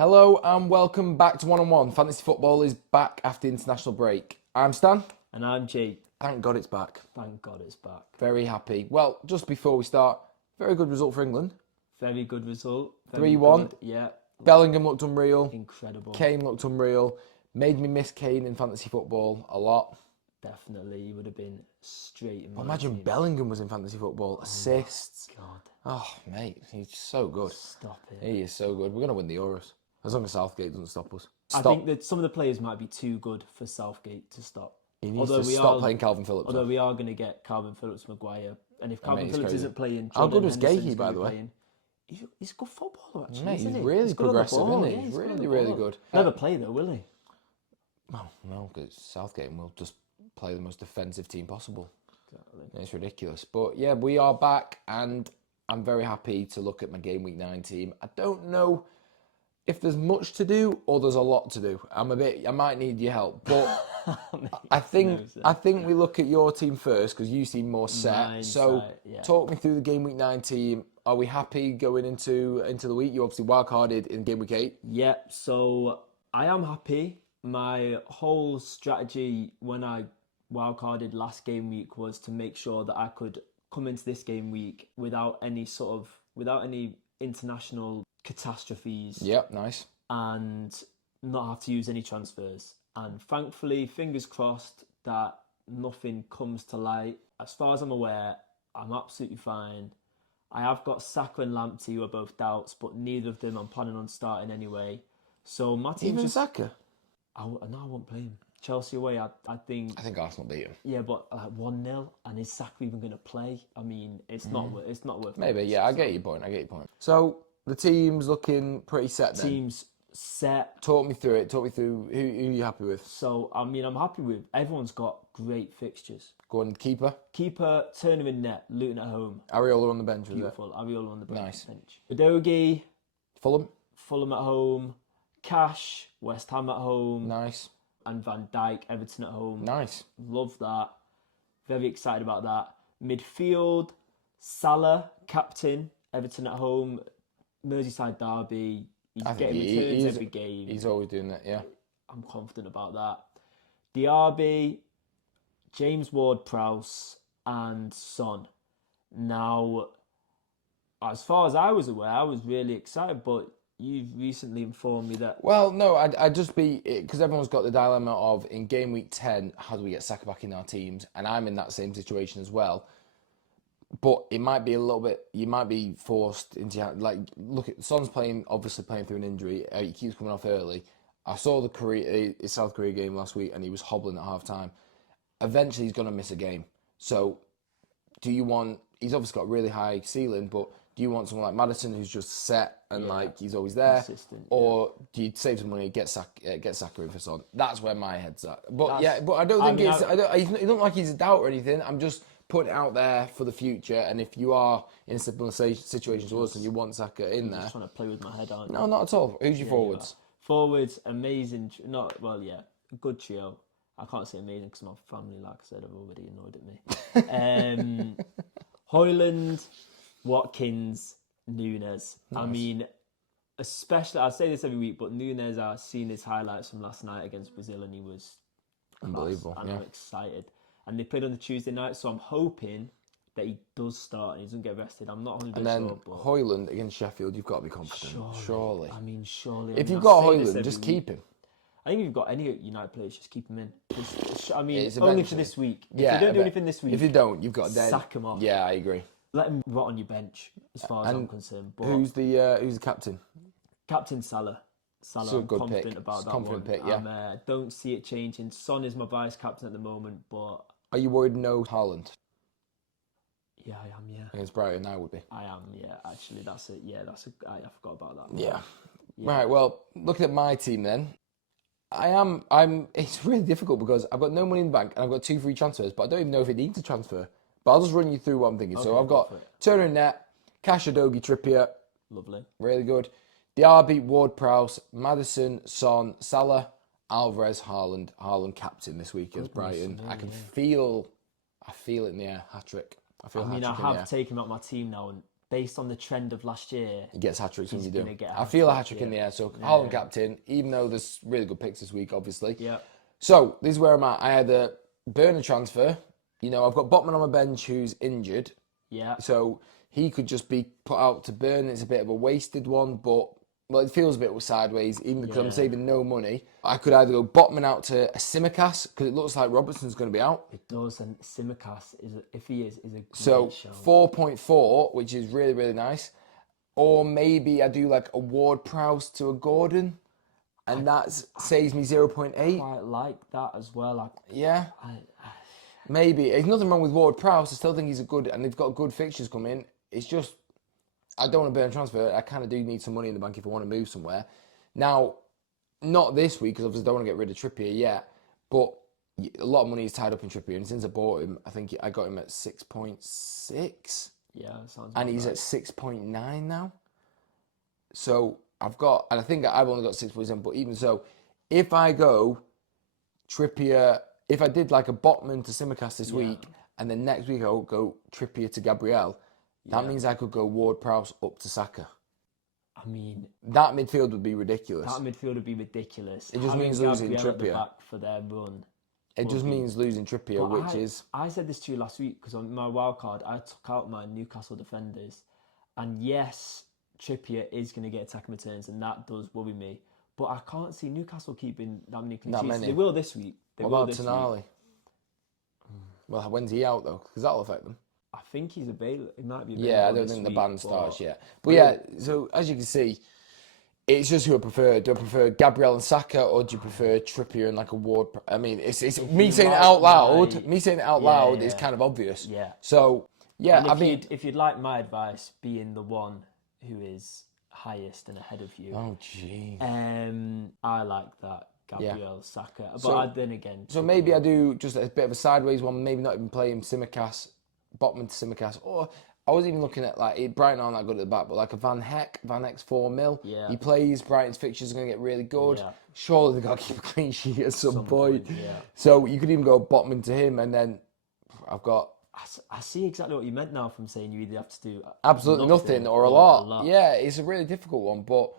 Hello and welcome back to One on One. Fantasy football is back after the international break. I'm Stan. And I'm G. Thank God it's back. Thank God it's back. Very happy. Well, just before we start, very good result for England. Very good result. 3-1. Yeah. Bellingham looked unreal. Incredible. Kane looked unreal. Made me miss Kane in fantasy football a lot. Definitely. He would have been straight in my Imagine team. Bellingham was in fantasy football. Assists. God. Oh, mate, he's so good. Stop it. He is so good. We're going to win the Euros. As long as Southgate doesn't stop us. I think that some of the players might be too good for Southgate to stop. He needs to stop playing Calvin Phillips. Although we are going to get Calvin Phillips, Maguire. And if Calvin Phillips isn't playing, how good was Henderson's Gahey, by the way? playing. He's a good footballer, actually. Mate, isn't he's he? really good on the progressive, ball. isn't he? Yeah, He's good on really, the really ball. good. Never play though, will he? Well, no, because Southgate will just play the most defensive team possible. Exactly. It's ridiculous. But yeah, we are back and I'm very happy to look at my Gameweek 9 team. I don't know if there's much to do or there's a lot to do. I might need your help. But I think we look at your team first because you seem more set. Talk me through the Gameweek 9 team. Are we happy going into the week? You obviously wildcarded in Gameweek 8. Yep, so I am happy. My whole strategy when I wildcarded last game week was to make sure that I could come into this game week without any international catastrophes. Yep, nice. And not have to use any transfers. And thankfully, fingers crossed that nothing comes to light. As far as I'm aware, I'm absolutely fine. I have got Saka and Lamptey who are both doubts, but neither of them I'm planning on starting anyway. So my team Even Saka? I won't play him. Chelsea away, I think Arsenal beat him. Yeah, but like 1-0, and is Saka even going to play? I mean, it's not worth. Maybe, yeah. I get your point. So the team's looking pretty set then. Team's set. Talk me through it. Talk me through who you're happy with. So I mean, I'm happy with everyone's got great fixtures. Go on, keeper. Keeper, Turner in net, Luton at home. Areola on the bench. Beautiful. Areola on the bench. Nice. Udogie. Fulham at home. Cash, West Ham at home. Nice. And Van Dijk, Everton at home. Nice. Love that. Very excited about that. Midfield, Salah, captain, Everton at home. Merseyside derby. He's getting returns every game. He's always doing that, yeah. I'm confident about that. DRB, James Ward-Prowse and Son. Now, as far as I was aware, I was really excited, but you've recently informed me that... Well, no, I'd just be... Because everyone's got the dilemma of, in game week 10, how do we get Saka back in our teams? And I'm in that same situation as well. But it might be a little bit... You might be forced into... Like, look at... Son's obviously playing through an injury. He keeps coming off early. I saw the South Korea game last week and he was hobbling at half-time. Eventually, he's going to miss a game. So, do you want... He's obviously got a really high ceiling, but... Do you want someone like Maddison who's just set and he's always there, or do you save some money, get Saka in for Son? That's where my head's at. But I don't think he doesn't like he's a doubt or anything. I'm just putting it out there for the future. And if you are in a similar situation to us and you want Saka in there, just trying to play with my head, aren't you? No, not at all. Who's your forwards? Forwards, amazing. A good trio. I can't say amazing because my family, like I said, have already annoyed at me. Højlund, Watkins, Nunes. Nice. I mean, especially, I say this every week, but Nunes, I've seen his highlights from last night against Brazil and he was unbelievable. And I'm excited. And they played on the Tuesday night, so I'm hoping that he does start and he doesn't get rested. I'm not 100% And then sure. But Højlund against Sheffield, you've got to be confident. Surely. I mean, surely. If you've got Højlund, just keep him. I think if you've got any United players, just keep them in. I mean, only for this week. If you don't do anything this week, if you don't, you've got to sack them off. Yeah, I agree. Let him rot on your bench, as far as I'm concerned. But who's the captain? Captain Salah. I'm confident about that one. Pick, yeah. I don't see it changing. Son is my vice captain at the moment, but... Are you worried no Haaland? Yeah, I am, yeah. Against Brighton, I would be. I am, yeah. Actually, I forgot about that one. Yeah. Right, well, looking at my team then, it's really difficult because I've got no money in the bank and I've got 2 free transfers, but I don't even know if it needs a transfer. But I'll just run you through what I'm thinking. Okay, so I've got Turner in net, Cash, Udogie, Trippier. Lovely. Really good. Diaby, Ward-Prowse, Maddison, Son, Salah, Alvarez, Haaland captain this week against Brighton. I can feel it in the air. Hat-trick. I have taken him out my team now and based on the trend of last year, He gets hat-tricks when he's you do. gonna get a I feel a hat-trick, hat-trick in the yeah. air. So Haaland captain, even though there's really good picks this week, obviously. Yeah. So this is where I'm at. I had a Burner transfer. You know, I've got Botman on my bench who's injured. Yeah. So he could just be put out to burn. It's a bit of a wasted one, but well, it feels a bit sideways, even because I'm Yeah. saving no money. I could either go Botman out to a Simicast, because it looks like Robertson's going to be out. It does, and Simicast is a great So show. 4.4, which is really, really nice. Or maybe I do like a Ward Prowse to a Gordon, and that saves me 0.8. Quite like that as well. Yeah. Maybe. There's nothing wrong with Ward Prowse. I still think he's a good, and they've got good fixtures coming. It's just, I don't want to burn a transfer. I kind of do need some money in the bank if I want to move somewhere. Now, not this week, because obviously I don't want to get rid of Trippier yet, but a lot of money is tied up in Trippier, and since I bought him, I think I got him at 6.6. Yeah, sounds. And he's right. at 6.9 now. So I've got, and I think I've only got 6.7, but even so, if I go Trippier, if I did like a Botman to Simicast this week, and then next week I'll go Trippier to Gabriel, that means I could go Ward Prowse up to Saka. I mean, that midfield would be ridiculous. That midfield would be ridiculous. It just means losing Gabriel at the Trippier. back for their run. It just means losing Trippier, which is... I said this to you last week, because on my wild card, I took out my Newcastle defenders. And yes, Trippier is going to get attacking returns, and that does worry me. But I can't see Newcastle keeping that many clean sheets. They will this week. What about Tonali? Well, when's he out, though? Because that'll affect them. I think he's available. He might be available. Yeah, I don't think the ban starts yet. But yeah, so as you can see, it's just who I prefer. Do I prefer Gabriel and Saka, or do you prefer Trippier and like a Ward? I mean, it's me saying it out loud. Me saying it out loud is kind of obvious. Yeah. So yeah, and if you'd like my advice, being the one who is highest and ahead of you. Oh, gee. I like that. Gabriel, Saka. But So, then again... So maybe I do just a bit of a sideways one, maybe not even play him Simicast, Botman to Simicast. Or I was even looking at, like, Brighton aren't that good at the back, but like a Van Heck's 4 mil. Yeah. He plays, Brighton's fixtures are going to get really good. Yeah. Surely they've got to keep a clean sheet at some point. Yeah. So you could even go Botman to him, and then I've got... I see exactly what you meant now from saying you either have to do... Absolutely nothing or a lot. Yeah, it's a really difficult one, but...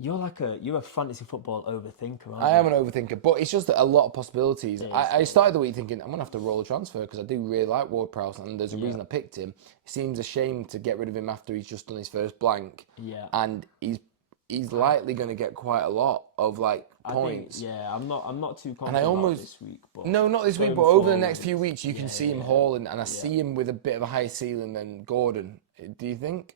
You're a fantasy football overthinker, aren't you? I am an overthinker, but it's just a lot of possibilities. I started the week thinking, I'm going to have to roll a transfer because I do really like Ward-Prowse, and there's a reason I picked him. It seems a shame to get rid of him after he's just done his first blank. Yeah. And he's likely going to get quite a lot of points. I'm not too confident about this week. But no, not this week, but over the next few weeks, you can see him hauling, and I see him with a bit of a higher ceiling than Gordon. Do you think?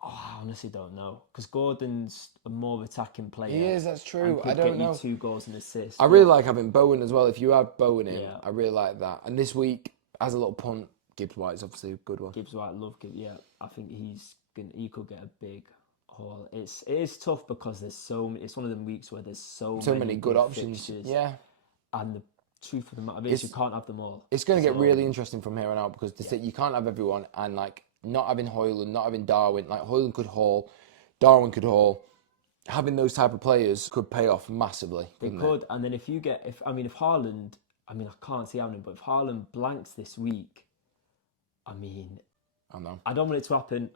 Oh, I honestly don't know, because Gordon's a more attacking player. He is, that's true. I don't know. Get you 2 goals and assists. I really like having Bowen as well. If you have Bowen in, I really like that. And this week, as a little punt, Gibbs White's obviously a good one. Gibbs White, love Gibbs. Yeah, I think he could get a big haul. It is tough because there's it's one of them weeks where there's so many good options. Fixtures. Yeah. And the truth of the matter is, you can't have them all. It's going to get really interesting from here on out, because you can't have everyone, and not having Højlund, not having Darwin. Like, Højlund could haul, Darwin could haul. Having those type of players could pay off massively. They could, and then if Haaland, I can't see happening, but if Haaland blanks this week, I know. I don't want it to happen.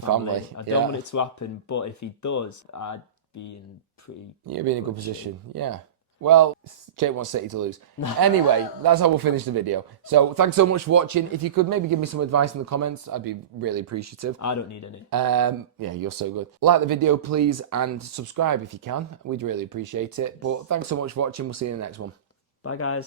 Family. I don't want it to happen, but if he does, I'd be in pretty... You'd be in a good position, yeah. Well, Jake wants City to lose. Anyway, that's how we'll finish the video. So thanks so much for watching. If you could maybe give me some advice in the comments, I'd be really appreciative. I don't need any. Yeah, you're so good. Like the video, please, and subscribe if you can. We'd really appreciate it. But thanks so much for watching. We'll see you in the next one. Bye, guys.